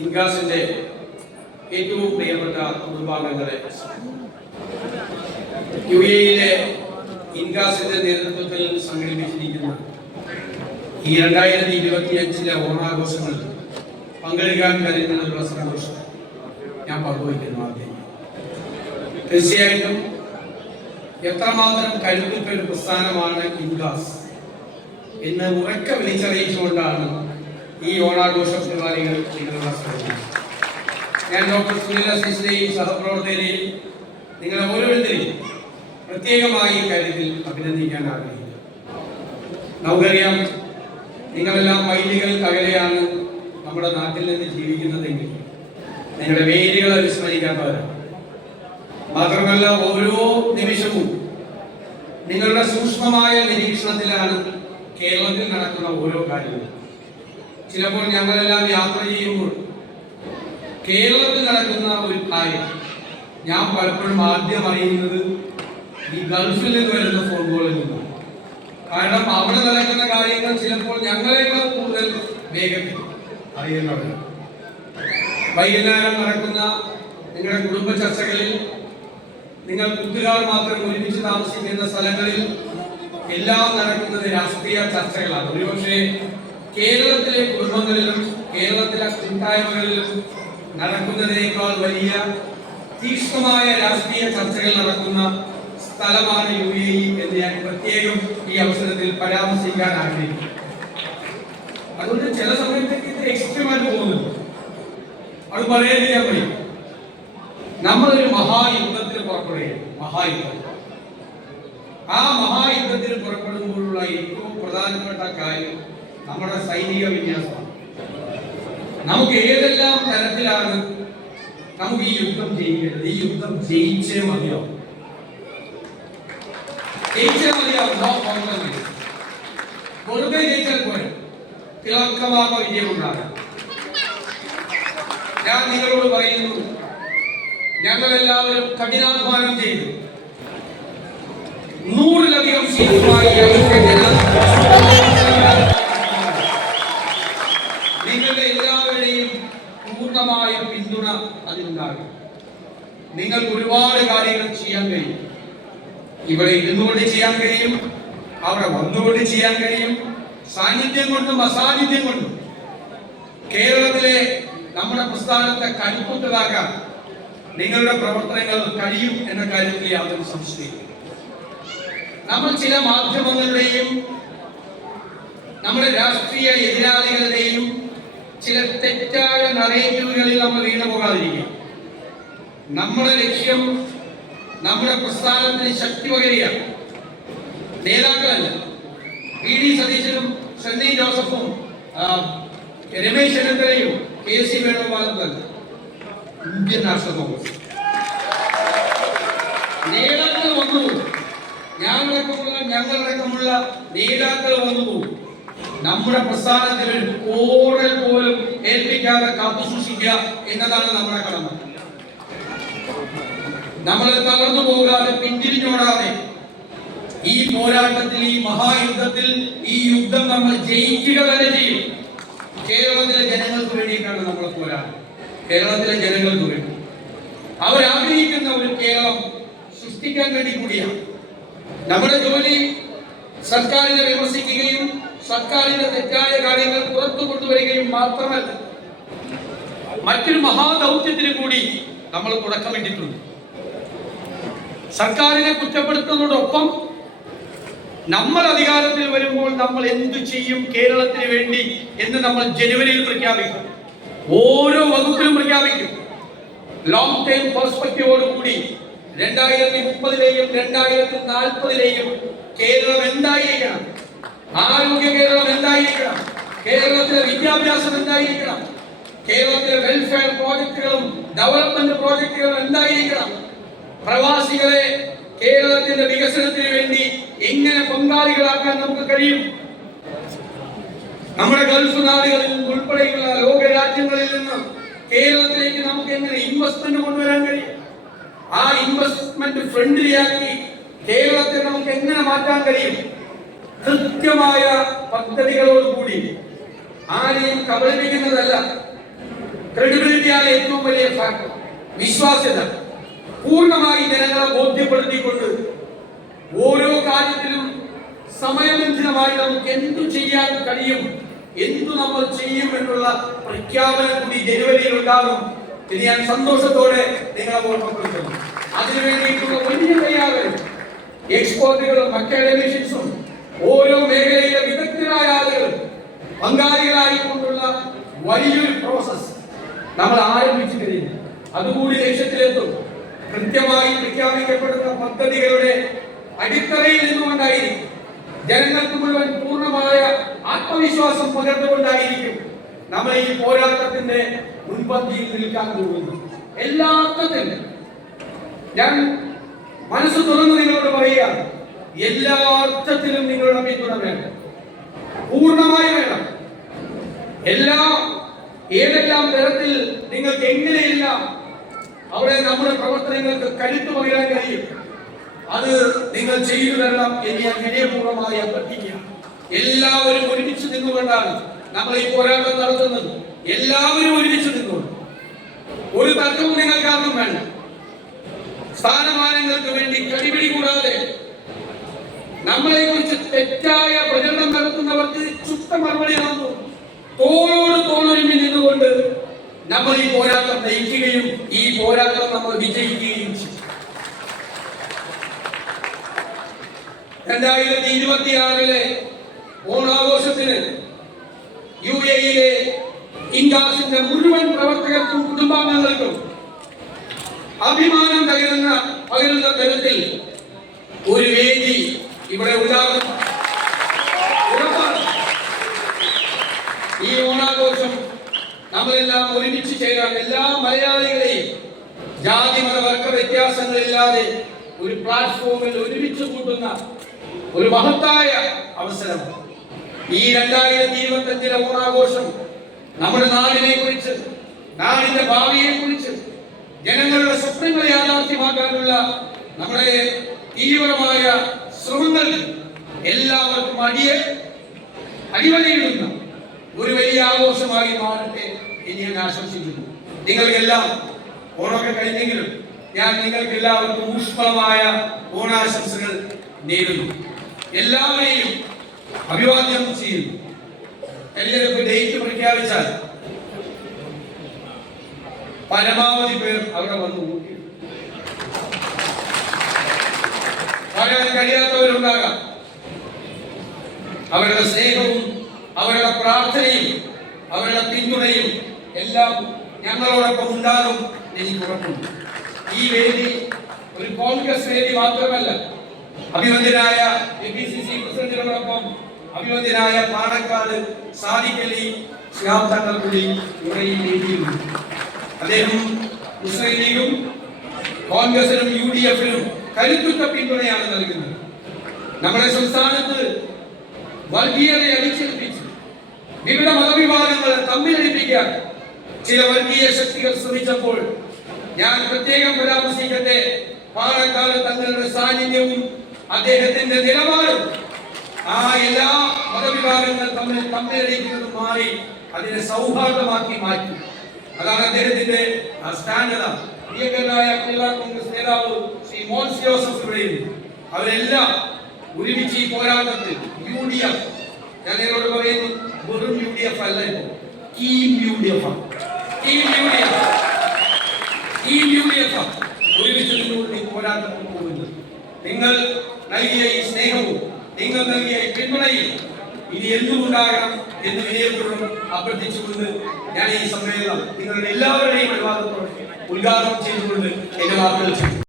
ഇൻഗാസിന്റെ ഏറ്റവും പ്രിയപ്പെട്ട കുടുംബാംഗങ്ങളെ, യുഎഇയിലെ ഇൻഗാസിന്റെ നേതൃത്വത്തിൽ സംഘടിപ്പിച്ചിരിക്കുന്ന ഈ 2025 ഓണാഘോഷങ്ങളിൽ പങ്കെടുക്കാൻ കഴിയുന്നതിനുള്ള സന്തോഷം ഞാൻ പങ്കുവയ്ക്കുന്നു. ആദ്യം തീർച്ചയായിട്ടും എത്രമാത്രം കരുത്തുറ്റ ഒരു പ്രസ്ഥാനമാണ് ഇൻഗാസ് എന്ന് ഉറക്കെ വിളിച്ചറിയിച്ചുകൊണ്ടാണ് ഈ ഓണാഘോഷ പരിപാടികൾ നിങ്ങളുടെ ശ്രമിക്കുന്നത്. ഞാൻ ഡോക്ടർ സുനിൽ അസീസിനെയും സഹപ്രവർത്തകരെയും നിങ്ങളെ ഓരോരുത്തരെയും പ്രത്യേകമായി ഈ കാര്യത്തിൽ അഭിനന്ദിക്കാൻ ആഗ്രഹിക്കുന്നു. നമുക്കറിയാം, നിങ്ങളെല്ലാം മൈലുകൾക്ക് അകലെയാണ് നമ്മുടെ നാട്ടിൽ നിന്ന് ജീവിക്കുന്നതെങ്കിൽ നിങ്ങളുടെ വേരുകളെ വിസ്മരിക്കാത്തവരാണ്. മാത്രമല്ല, ഓരോ നിമിഷവും നിങ്ങളുടെ സൂക്ഷ്മമായ നിരീക്ഷണത്തിലാണ് കേരളത്തിൽ നടക്കുന്ന ഓരോ കാര്യങ്ങളും. ചിലപ്പോൾ ഞങ്ങളെല്ലാം യാത്ര ചെയ്യുമ്പോൾ കേരളത്തിൽ നടക്കുന്ന ഒരു കാര്യം ഞാൻ പലപ്പോഴും ആദ്യം അറിയുന്നത് ഈ ഗൾഫിൽ നിന്ന് വരുന്ന ഫോൺ കോളിൽ നിന്നാണ്. കാരണം അവിടെ നടക്കുന്ന കാര്യങ്ങൾ ചിലപ്പോൾ ഞങ്ങളെക്കാൾ കൂടുതൽ വേഗത്തിൽ അറിയുന്നവരാണ്. വൈകുന്നേരം നടക്കുന്ന നിങ്ങളുടെ കുടുംബ ചർച്ചകളിൽ, നിങ്ങൾ കൂട്ടുകാർ മാത്രം ഒരുമിച്ച് താമസിക്കുന്ന സ്ഥലങ്ങളിൽ എല്ലാം നടക്കുന്നത് രാഷ്ട്രീയ ചർച്ചകളാണ്. ഒരുപക്ഷെ കേരളത്തിലെ കുടുംബങ്ങളിലും കേരളത്തിലെ കൂട്ടായ്മകളിലും നടക്കുന്നതിനേക്കാൾ വലിയ തീക്ഷ്ണമായ രാഷ്ട്രീയ ചർച്ചകൾ നടക്കുന്ന സ്ഥലമാണ് യുഎഇ എന്ന് ഞാൻ പ്രത്യേകം ഈ അവസരത്തിൽ പരാമർശിക്കാൻ ആഗ്രഹിക്കുന്നു. അതുകൊണ്ട് ചില സമയത്തേക്ക് ഇത് എക്സ്ട്രീമായിട്ട് പോകുന്നുണ്ട്. അത് പറയാൻ ഞാൻ പറയും, നമ്മളൊരു മഹായുദ്ധത്തിന് പുറപ്പെടുകയാണ്. മഹായുദ്ധം, ആ മഹായുദ്ധത്തിന് പുറപ്പെടുമ്പോഴുള്ള ഏറ്റവും പ്രധാനപ്പെട്ട കാര്യം നമ്മുടെ സൈനിക വിന്യാസമാണ്. നമുക്ക് ഏതെല്ലാം തരത്തിലാണ് നമുക്ക് ഈ യുദ്ധം ജയിക്കേണ്ടത്? ഈ യുദ്ധം ജയിച്ചേ മതിയാവും. വെറുതെ ജയിച്ചാൽ പോലെ തിളക്കമാർന്ന വിജയമുണ്ടാകാം. ഞാൻ നിങ്ങളോട് പറയുന്നു, ഞങ്ങളെല്ലാവരും കഠിനാധ്വാനം ചെയ്തു 100-ലധികം സീറ്റുമായി നിങ്ങളുടെ എല്ലാവരുടെയും പൂർണ്ണമായ പിന്തുണ അതിനുണ്ടാകും. നിങ്ങൾക്ക് ഒരുപാട് കാര്യങ്ങൾ ചെയ്യാൻ കഴിയും. ഇവിടെ ഇരുന്നുകൊണ്ട് ചെയ്യാൻ കഴിയും, അവിടെ വന്നുകൊണ്ട് ചെയ്യാൻ കഴിയും. സാന്നിധ്യം കൊണ്ടും അസാന്നിധ്യം കൊണ്ടും കേരളത്തിലെ നമ്മുടെ പ്രസ്ഥാനത്തെ കരുത്തുറ്റതാക്കാൻ നിങ്ങളുടെ പ്രവർത്തനങ്ങൾ കഴിയും എന്ന കാര്യത്തിൽ യാതൊരു സംശയമില്ല. നമ്മൾ ചില മാധ്യമങ്ങളുടെയും നമ്മുടെ രാഷ്ട്രീയ എതിരാളികളുടെയും ചില തെറ്റായ നറേറ്റീവുകളിൽ നമ്മൾ വീണു പോകാതിരിക്കുക. നമ്മുടെ ലക്ഷ്യം നമ്മുടെ പ്രസ്ഥാനത്തിന് ശക്തി പകരുകയാണ്. നേതാക്കളല്ല, വി.ഡി. സതീശനും സണ്ണി ജോസഫും രമേശ് ചെന്നിത്തലയും കെ.സി. വേണുഗോപാലും തന്നെ ഇന്ത്യൻ നാഷണൽ കോൺഗ്രസ് നേതാക്കൾ വന്നുപോകും. ഞങ്ങളടക്കമുള്ള നേതാക്കൾ വന്നുപോകും. നമ്മുടെ പ്രസ്ഥാനത്തിൽ ഒരു കോടൽ പോലും ഏൽപ്പിക്കാതെ കാത്തു സൂക്ഷിക്കുക എന്നതാണ് നമ്മുടെ കടമ. നമ്മൾ തളർന്നു പോകാതെ, പിന്തിരിഞ്ഞോടാതെ ഈ പോരാട്ടത്തിൽ, ഈ മഹായുദ്ധത്തിൽ, ഈ യുദ്ധം നമ്മൾ ജയിക്കുക തന്നെ ചെയ്യും. കേരളത്തിലെ ജനങ്ങൾക്ക് വേണ്ടിയിട്ടാണ് നമ്മൾ പോരാട്ടം. കേരളത്തിലെ ജനങ്ങൾക്ക് വേണ്ടി അവരാഗ്രഹിക്കുന്ന ഒരു കേരളം സൃഷ്ടിക്കാൻ വേണ്ടി കൂടിയാണ് നമ്മുടെ ജോലി. സർക്കാരിനെ വിമർശിക്കുകയും സർക്കാരിന്റെ തെറ്റായ കാര്യങ്ങൾ പുറത്തു കൊണ്ടുവരികയും മാത്രമല്ല, മറ്റൊരു മഹാദൗത്യത്തിന് കൂടി നമ്മൾ തുടക്കമിട്ടിട്ടുണ്ട്. സർക്കാരിനെ കുറ്റപ്പെടുത്തുന്നതോടൊപ്പം നമ്മൾ അധികാരത്തിൽ വരുമ്പോൾ നമ്മൾ എന്തു ചെയ്യും കേരളത്തിന് വേണ്ടി എന്ന് നമ്മൾ ജനുവരിയിൽ പ്രഖ്യാപിക്കും. ഓരോ വകുപ്പിലും പ്രഖ്യാപിക്കും. ലോങ് ടൈം പെർസ്പെക്റ്റീവോടുകൂടി 2030-ലെയും 2040-ലെയും കേരളം എന്തായിരിക്കണം, ആരോഗ്യ കേരളം എന്തായിരിക്കണം, കേരളത്തിലെ വിദ്യാഭ്യാസം എന്തായിരിക്കണം, കേരളത്തിലെ വെൽഫെയർ പ്രോജക്റ്റുകളും ഡെവലപ്മെന്റ് പ്രോജക്റ്റുകളും എന്തായിരിക്കണം, പ്രവാസികളെ കേരളത്തിന്റെ വികസനത്തിന് വേണ്ടി എങ്ങനെ പങ്കാളികളാക്കാൻ നമുക്ക് കഴിയും, നമ്മുടെ ഗൾഫ് നാടുകളിൽ ഉൾപ്പെടെയുള്ള ലോക രാജ്യങ്ങളിൽ നിന്ന് കേരളത്തിലേക്ക് നമുക്ക് എങ്ങനെ ഇൻവെസ്റ്റ്മെന്റ് കൊണ്ടുവരാൻ കഴിയും, ആ ഇൻവെസ്റ്റ്മെന്റ് ഫ്രണ്ട്ലിയാക്കി കേരളത്തെ നമുക്ക് എങ്ങനെ മാറ്റാൻ കഴിയും. കൃത്യമായ പദ്ധതികളോടുകൂടി, ആരെയും കബളിപ്പിക്കുന്നതല്ല, ക്രെഡിബിലിറ്റിയാണ് ഏറ്റവും വലിയ ഫാക്ടർ. വിശ്വാസ്യത പൂർണ്ണമായി ജനങ്ങളെ ബോധ്യപ്പെടുത്തിക്കൊണ്ട് ഓരോ കാര്യത്തിലും സമയബന്ധിതമായി നമുക്ക് എന്തു ചെയ്യാൻ കഴിയും, എന്തു നമ്മൾ ചെയ്യും എന്നുള്ള പ്രഖ്യാപനം കൂടി ജനുവരിയിൽ ഉണ്ടാകും. ഇത് ഞാൻ സന്തോഷത്തോടെ നിങ്ങളെ ഓർമ്മപ്പെടുത്തുന്നു. അതിനുവേണ്ടിയിട്ടുള്ള വലിയ തയ്യാറെടുപ്പ് എക്സ്പോർട്ടുകളും അക്കാഡമിഷ്യൻസും ഓരോ മേഖലയിലെ വിദഗ്ധരായ ആളുകൾ പങ്കാളികളായിക്കൊണ്ടുള്ള വലിയൊരു പ്രോസസ് നമ്മൾ ആരംഭിച്ചു കഴിഞ്ഞു. അതുകൂടി ലക്ഷ്യത്തിലെത്തും. കൃത്യമായി പ്രഖ്യാപിക്കപ്പെടുന്ന പദ്ധതികളുടെ അടിത്തറയിൽ നിന്നുകൊണ്ടായിരിക്കും ജനങ്ങൾക്ക് മുഴുവൻ പൂർണ്ണമായ ആത്മവിശ്വാസം പകർന്നുകൊണ്ടായിരിക്കും നമ്മൾ ഈ പോരാട്ടത്തിന്റെ മുൻപന്തിയിൽ നിൽക്കാൻ പോകുന്നു. എല്ലാ അർത്ഥത്തിലും ഞാൻ മനസ്സ് തുറന്ന് നിങ്ങളോട് പറയുക, എല്ലാ അർത്ഥത്തിലും നിങ്ങളുടെ പിന്തുണ വേണം, പൂർണ്ണമായി വേണം. ഏതെല്ലാം തരത്തിൽ നിങ്ങൾക്ക് എങ്ങനെയെല്ലാം അവിടെ നമ്മുടെ പ്രവർത്തനങ്ങൾക്ക് കരുത്തു പകരാൻ കഴിയും, അത് നിങ്ങൾ ചെയ്തു തരണം എന്ന് ഞാൻ വിനയപൂർവ്വമായി അഭ്യർത്ഥിക്കുക. എല്ലാവരും ഒരുമിച്ച് നിന്നുകൊണ്ടാണ് നമ്മൾ ഈ പോരാട്ടം നടത്തുന്നത്. എല്ലാവരും ഒരുമിച്ച് നിന്നുകൊണ്ട് ഒരു തർക്കവും നിങ്ങൾക്കാർക്കും വേണ്ട. സ്ഥാനമാനങ്ങൾക്ക് വേണ്ടി കടിപിടി കൂടാതെ നമ്മളെ കുറിച്ച് തെറ്റായ പ്രചരണം നടത്തുന്നവർക്ക് ചുട്ട മറുപടി നടന്നു തോളോട് തോളൊരുമി നിന്നുകൊണ്ട് നമ്മൾ ഈ പോരാട്ടം നയിക്കുകയും ഈ പോരാട്ടം നമ്മൾ വിജയിക്കുകയും ചെയ്യും. 2026 ഓണാഘോഷത്തിന് UAE ഇൻഡാസിന്റെ മുഴുവൻ പ്രവർത്തകർക്കും കുടുംബാംഗങ്ങൾക്കും അഭിമാനം പകരുന്ന തരത്തിൽ ഒരു വേദി ഇവിടെ ഉണ്ടാകും. ഈ ഓണാഘോഷം നമ്മളെല്ലാം ഒരുമിച്ച് ചേരാൻ എല്ലാ മലയാളികളെയും ജാതി മത വർഗ വ്യത്യാസങ്ങളില്ലാതെ ഒരു പ്ലാറ്റ്ഫോമിൽ ഒരുമിച്ച് കൂട്ടുന്ന ഒരു മഹത്തായ അവസരം. ഈ 2025 ഓണാഘോഷം നമ്മുടെ നാടിനെ കുറിച്ച്, നാടിന്റെ ഭാവിയെ കുറിച്ച്, ജനങ്ങളുടെ സ്വപ്നങ്ങളെ യാഥാർത്ഥ്യമാക്കാനുള്ള നമ്മുടെ തീവ്രമായ ശ്രമങ്ങൾ എല്ലാവർക്കും അടിവരയിടുന്ന ഒരു വലിയ ആഘോഷമായി മാറട്ടെ എന്ന് ഞാൻ ആശംസിക്കുന്നു. നിങ്ങൾക്കെല്ലാം ഓണമൊക്കെ കഴിഞ്ഞെങ്കിലും ഞാൻ നിങ്ങൾക്ക് എല്ലാവർക്കും ഊഷ്മളമായ ഓണാശംസകൾ നേരുന്നു. എല്ലാവരെയും അഭിവാദ്യം ചെയ്യുന്നു. തെരഞ്ഞെടുപ്പ് ഡേറ്റ് പ്രഖ്യാപിച്ചാൽ പരമാവധി പേർ അവിടെ വന്നു കൂട്ടി. വരാൻ കഴിയാത്തവരുണ്ടാകാം. അവരുടെ സ്നേഹവും അവരുടെ പ്രാർത്ഥനയും അവരുടെ പിന്തുണയും എല്ലാം ഞങ്ങളോടൊപ്പം ഉണ്ടാകും എനിക്ക് ഉറപ്പുണ്ട്. ഈ വേദി ഒരു കോൺഗ്രസ് വേദി മാത്രമല്ല, അഭിവന്ദ്യനായ APCC പ്രസിഡന്റിനോടൊപ്പം അഭിവന്ദ്യനായ പാണക്കാട് സാദിഖ് അലി ശിഹാബ് തങ്ങൾ കൂടി ഇവിടെ ഈ വേദിയിലുണ്ട്. അദ്ദേഹം മുസ്ലിം ലീഗും കോൺഗ്രസിനും UDF-നും കരുത്തുറ്റ പിന്തുണയാണ് നൽകുന്നത്. നമ്മുടെ സംസ്ഥാനത്ത് വർഗീയതയെ അടിച്ചേൽപ്പിച്ച് വിവിധ മതവിഭാഗങ്ങളെ തമ്മിലടിപ്പിക്കാൻ ചില വർഗീയ ശക്തികൾ ശ്രമിച്ചപ്പോൾ ഞാൻ പ്രത്യേകം പരാമർശിക്കട്ടെ, പാണക്കാട് തങ്ങളുടെ സാന്നിധ്യവും അദ്ദേഹത്തിന്റെ നിലപാടും ആ എല്ലാ മതവിഭാഗങ്ങൾ തമ്മിലടിക്കുന്നത് മാറി അതിനെ സൗഹാർദ്ദമാക്കി മാറ്റി. അതാണ് അദ്ദേഹത്തിന്റെ സ്റ്റാൻഡത. പ്രിയങ്കരനായ കേരള കോൺഗ്രസ് നേതാവ് ശ്രീ മോൻസ് ജോസഫ് ഇവിടെയുണ്ട്. അവരെല്ലാം ഒരുമിച്ച് ഈ പോരാട്ടത്തിൽ UDF, ഞാൻ നിങ്ങളോട് പറയുന്നു, വെറും UDF അല്ല, ഇപ്പോൾ ടീം UDF ഒരുമിച്ച് നിന്നുകൊണ്ട് ഈ പോരാട്ടത്തിൽ പോകുന്നത്. നിങ്ങൾ നൽകിയ ഈ സ്നേഹവും നിങ്ങൾ നൽകിയ ഈ പിന്തുണയും ഇനി എന്തുകൊണ്ടാകണം എന്ന് വിനയപൂർവ്വം അഭ്യർത്ഥിച്ചുകൊണ്ട് ഞാൻ ഈ സമ്മേളനം നിങ്ങളുടെ എല്ലാവരുടെയും അനുവാദത്തോടെ ഉദ്ഘാടനം ചെയ്തുകൊണ്ട് എന്റെ വാക്കുകൾ